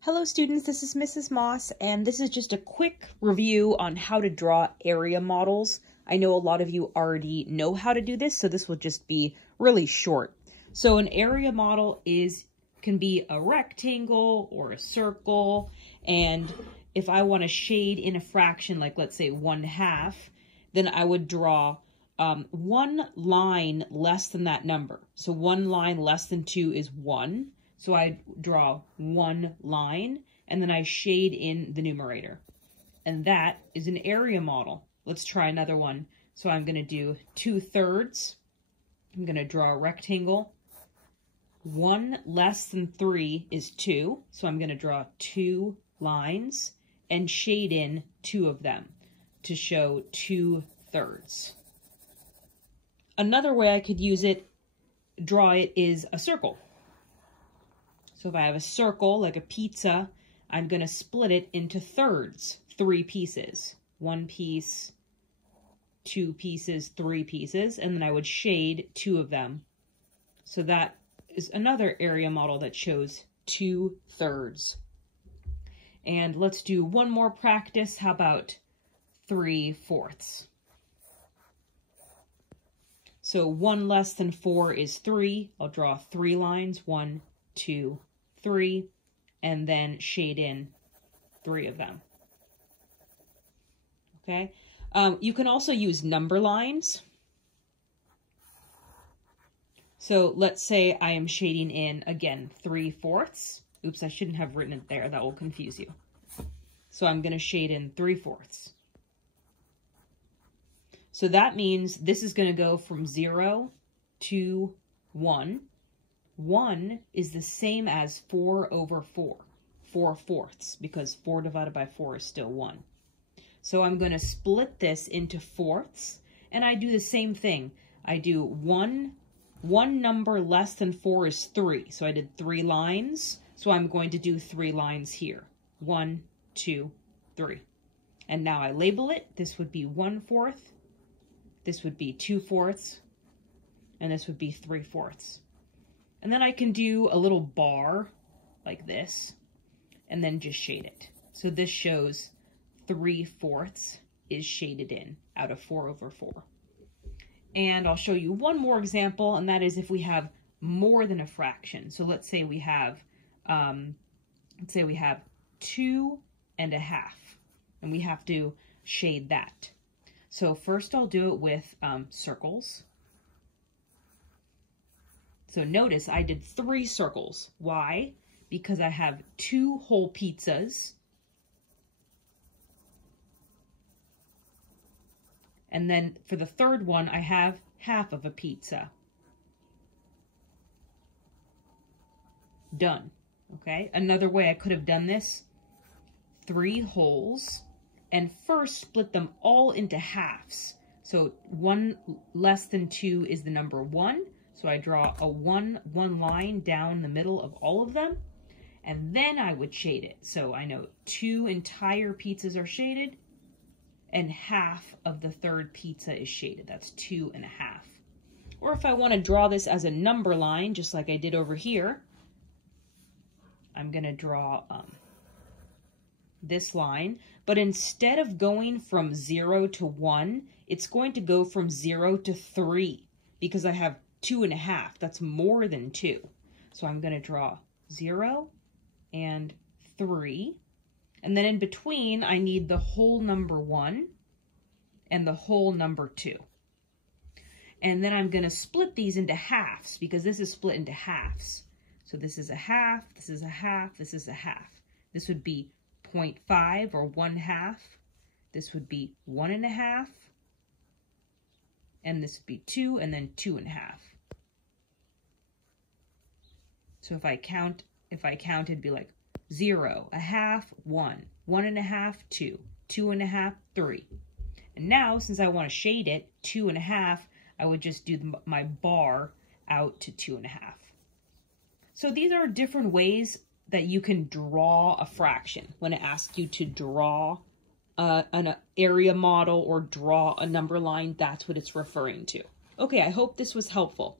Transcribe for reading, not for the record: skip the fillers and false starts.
Hello students, this is Mrs. Moss, and this is just a quick review on how to draw area models. I know a lot of you already know how to do this, so this will just be really short. So an area model can be a rectangle or a circle, and if I want to shade in a fraction, like let's say 1/2, then I would draw one line less than that number. So one line less than 2 is 1. So I draw one line, and then I shade in the numerator. And that is an area model. Let's try another one. So I'm going to do 2/3. I'm going to draw a rectangle. 1 less than 3 is 2. So I'm going to draw 2 lines and shade in 2 of them to show 2/3. Another way I could draw it, is a circle. So if I have a circle, like a pizza, I'm going to split it into thirds, 3 pieces. 1 piece, 2 pieces, 3 pieces, and then I would shade 2 of them. So that is another area model that shows 2/3. And let's do one more practice. How about 3/4? So 1 less than 4 is 3. I'll draw 3 lines, 1, 2, 3, and then shade in 3 of them. Okay. You can also use number lines. So let's say I am shading in, again, 3/4. Oops, I shouldn't have written it there. That will confuse you. So I'm going to shade in 3/4. So that means this is going to go from 0 to 1. 1 is the same as 4/4, 4/4, because 4 divided by 4 is still 1. So I'm going to split this into fourths, and I do the same thing. I do one number less than 4 is 3, so I did 3 lines, so I'm going to do 3 lines here. 1, 2, 3. And now I label it. This would be 1/4, this would be 2/4, and this would be 3/4. And then I can do a little bar like this, and then just shade it. So this shows 3/4 is shaded in out of 4/4. And I'll show you one more example, and that is if we have more than a fraction. So let's say we have 2.5, and we have to shade that. So first I'll do it with circles. So notice I did 3 circles. Why? Because I have 2 whole pizzas. And then for the third one, I have half of a pizza. Done. Okay? Another way I could have done this, 3 holes, and first split them all into halves. So 1 less than 2 is the number 1. So I draw a one line down the middle of all of them, and then I would shade it. So I know 2 entire pizzas are shaded, and half of the third pizza is shaded. That's 2.5. Or if I want to draw this as a number line, just like I did over here, I'm going to draw this line, but instead of going from 0 to 1, it's going to go from 0 to 3, because I have 2.5. That's more than 2. So I'm going to draw 0 and 3. And then in between, I need the whole number 1 and the whole number 2. And then I'm going to split these into halves, because this is split into halves. So this is a half, this is a half, this is a half. This would be 0.5 or 1/2. This would be 1.5. And this would be 2, and then 2.5. So if I count, it'd be like 0, a half, 1, 1.5, 2, 2.5, 3. And now, since I want to shade it, 2.5, I would just do my bar out to 2.5. So these are different ways that you can draw a fraction. When it asks you to draw an area model or draw a number line, that's what it's referring to. Okay, I hope this was helpful.